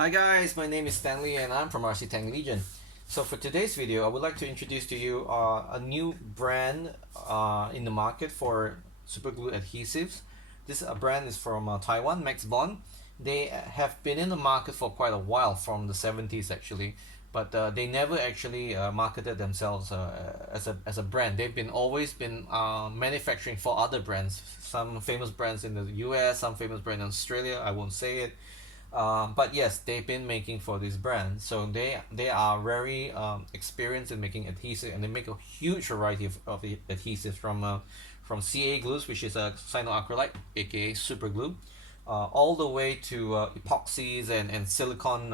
Hi guys, my name is Stanley and I'm from RC Tank Legion. So for today's video, I would like to introduce to you a new brand in the market for super glue adhesives. This brand is from Taiwan, MXBON. They have been in the market for quite a while, from the 70s actually, but they never actually marketed themselves as a brand. They've been always been manufacturing for other brands, some famous brands in the US, some famous brand in Australia. I won't say it. But yes, they've been making for this brand, so they are very experienced in making adhesive, and they make a huge variety of adhesives from CA glues, which is a cyanoacrylate, aka super glue, all the way to epoxies and silicone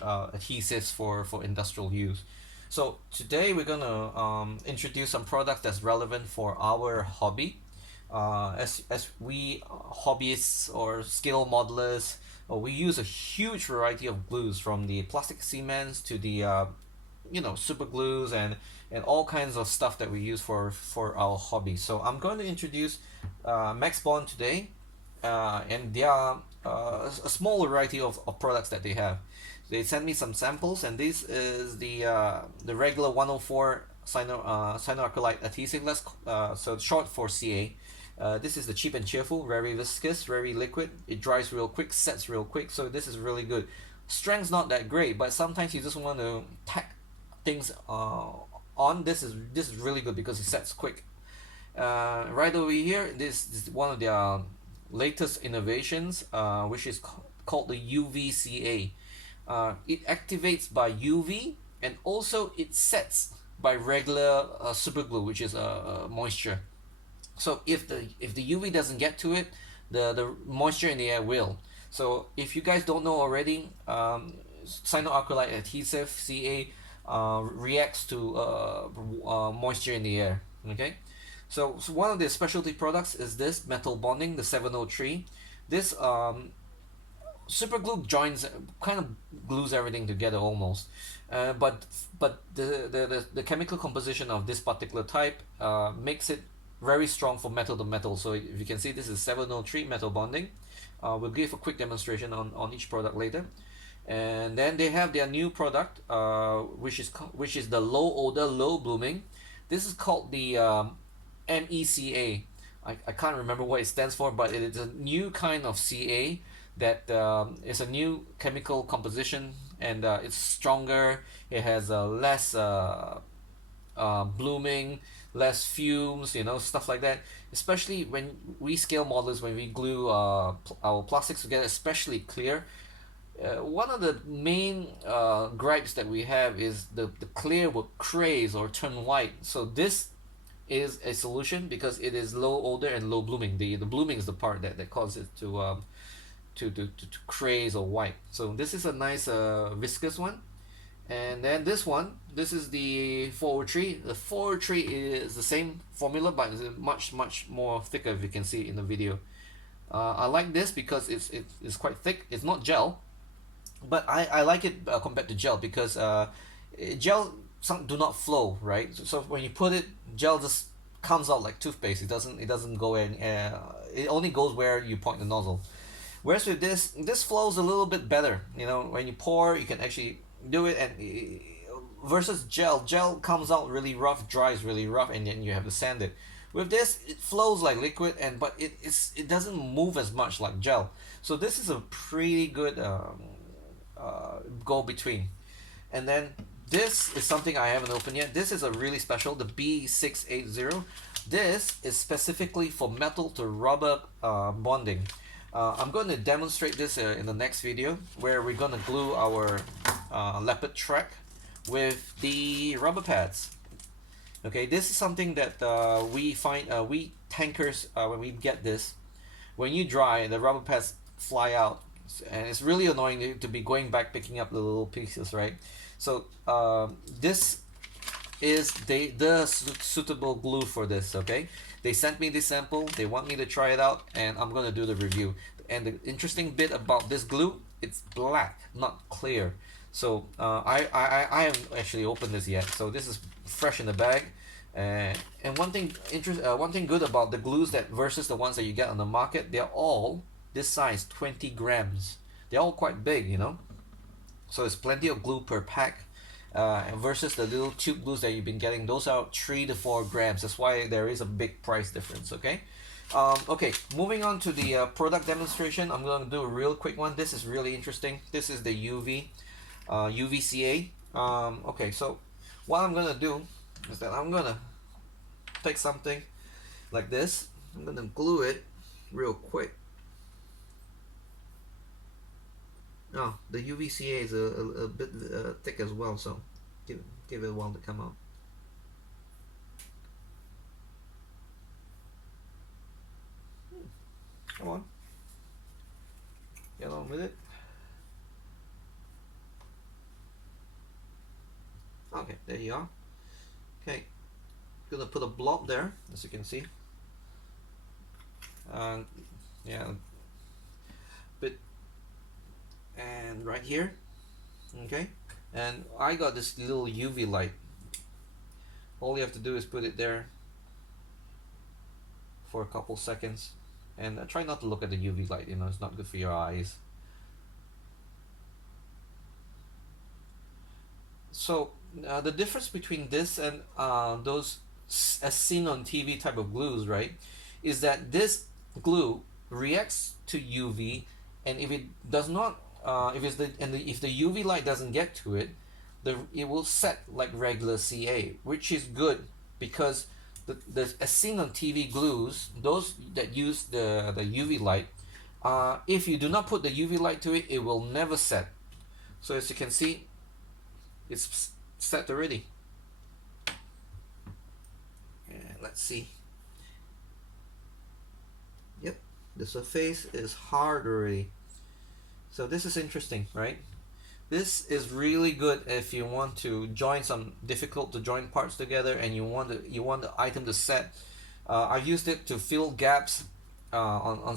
adhesives for industrial use. So today we're gonna introduce some products that's relevant for our hobby. As we hobbyists or skill modelers, we use a huge variety of glues, from the plastic cements to the super glues and all kinds of stuff that we use for our hobby. So I'm going to introduce MXBON today, and there are a small variety of products that they have. They sent me some samples, and this is the regular 104 cyanoacrylate adhesive. So it's short for CA. This is the cheap and cheerful, very viscous, very liquid. It dries real quick, sets real quick, so this is really good. Strength's not that great, but sometimes you just want to tack things on. This is really good because it sets quick. Right over here, this is one of their latest innovations, which is called the UVCA. It activates by UV, and also it sets by regular super glue, which is moisture. So if the UV doesn't get to it, the moisture in the air will. So if you guys don't know already, cyanoacrylate adhesive CA reacts to moisture in the air. Okay, so one of the specialty products is this metal bonding, the 703. This super glue joins, kind of glues everything together almost, but the chemical composition of this particular type makes it very strong for metal to metal. So if you can see, this is 703 metal bonding. We'll give a quick demonstration on each product later. And then they have their new product, which is the low odor, low blooming. This is called the MECA. I can't remember what it stands for, but it is a new kind of CA that is a new chemical composition, and it's stronger. It has less blooming, less fumes, stuff like that. Especially when we scale modelers, when we glue our plastics together, especially clear. One of the main gripes that we have is the clear will craze or turn white. So this is a solution because it is low odor and low blooming. The blooming is the part that causes it to craze or white. So this is a nice viscous one. And then this is the 403. The 403 is the same formula, but it's much more thicker, if you can see in the video. I like this because it's quite thick. It's not gel, but I like it compared to gel, because gel do not flow, right? So when you put it, gel just comes out like toothpaste. It doesn't go in. It only goes where you point the nozzle. Whereas with this flows a little bit better. When you pour, you can actually do it, and versus gel comes out really rough, dries really rough, and then you have to sand it. With this, it flows like liquid, but it doesn't move as much like gel. So this is a pretty good go between. And then this is something I haven't opened yet. This is a really special, the B680. This is specifically for metal to rubber bonding. I'm going to demonstrate this in the next video, where we're going to glue our leopard track with the rubber pads. Okay, this is something that we find, we tankers, when we get this, when you dry, the rubber pads fly out, and it's really annoying to be going back picking up the little pieces, right? So this is the suitable glue for this. Okay, they sent me this sample, they want me to try it out, and I'm gonna do the review. And the interesting bit about this glue, it's black, not clear. So I haven't actually opened this yet, so this is fresh in the bag. And one thing good about the glues that versus the ones that you get on the market, they're all this size, 20 grams. they're all quite big, you know. So it's plenty of glue per pack. Versus the little tube glues that you've been getting, those are 3 to 4 grams. That's why there is a big price difference. Okay. Okay, moving on to the product demonstration. I'm going to do a real quick one. This is really interesting. This is the UVCA. Okay, so what I'm going to do is that I'm going to take something like this. I'm going to glue it real quick. Oh, the UVCA is a bit thick as well, so give it a while to come out. Come on, get on with it. Okay, there you are. Okay, gonna put a blob there, as you can see. Yeah, bit, and right here. Okay, and I got this little UV light. All you have to do is put it there for a couple seconds, and try not to look at the UV light. You know, it's not good for your eyes. So the difference between this and those as seen on TV type of glues, right, is that this glue reacts to UV, and if it does not, if the UV light doesn't get to it, it will set like regular CA, which is good because the as seen on TV glues, those that use the UV light, if you do not put the UV light to it, it will never set. So as you can see, it's set already. And let's see. Yep, the surface is hard already. So this is interesting, right? This is really good if you want to join some difficult to join parts together and you want the item to set. I've used it to fill gaps on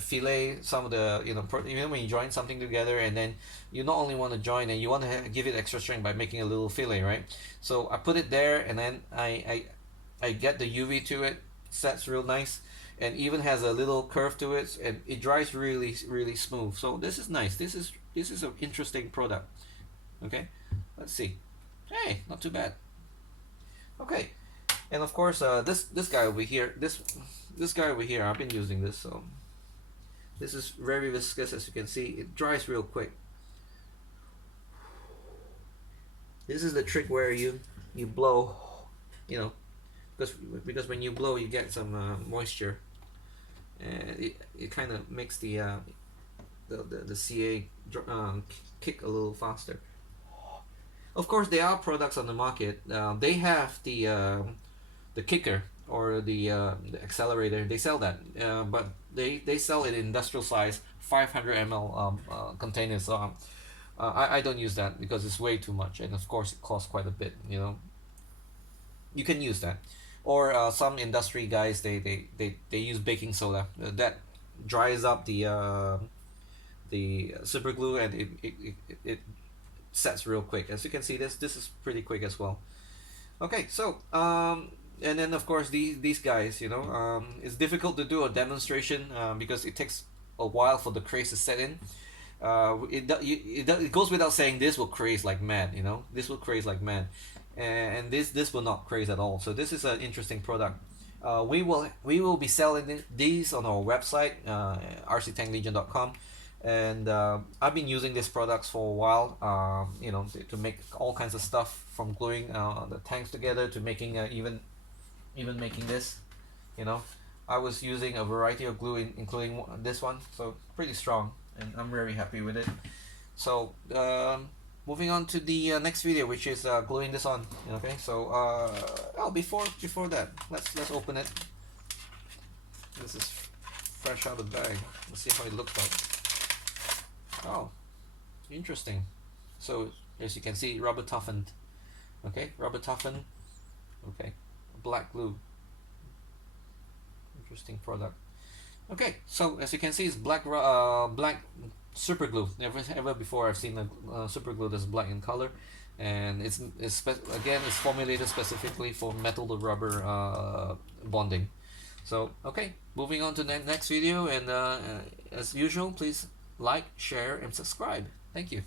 fillet some of the, you know, when you join something together and then you not only want to join and you want to give it extra strength by making a little fillet, right? So I put it there and then I get the UV to it, sets real nice, and even has a little curve to it, and it dries really smooth. So this is nice. This is an interesting product. Okay, let's see. Hey, not too bad. Okay, and of course this guy over here, this guy over here, I've been using this, so this is very viscous. As you can see, it dries real quick. This is the trick where you blow, you know, because when you blow you get some moisture, and it kind of makes the CA kick a little faster. Of course, there are products on the market. They have the kicker or the accelerator. They sell that, but they sell it in industrial size 500 ml containers. So I don't use that because it's way too much, and of course it costs quite a bit. You know, you can use that, or some industry guys they use baking soda that dries up the super glue, and it sets real quick. As you can see, this is pretty quick as well. Okay, so and then of course these guys, you know, it's difficult to do a demonstration because it takes a while for the craze to set in. It goes without saying, this will craze like mad, you know, this will craze like mad, and this will not craze at all. So this is an interesting product. We will be selling these on our website, rctanklegion.com, and I've been using these products for a while, you know, to make all kinds of stuff, from gluing the tanks together to making even making this, you know. I was using a variety of glue including this one, so pretty strong, and I'm very happy with it. So moving on to the next video, which is gluing this on. Okay, so before that, let's open it. This is fresh out of the bag. Let's see how it looks like. Oh, interesting. So as you can see, rubber toughened. Okay, rubber toughened. Okay, black glue. Interesting product. Okay, so as you can see, it's black super glue. Never before I've seen a super glue that's black in color, and it's formulated specifically for metal to rubber bonding. So okay, moving on to the next video, and as usual, please like, share, and subscribe. Thank you.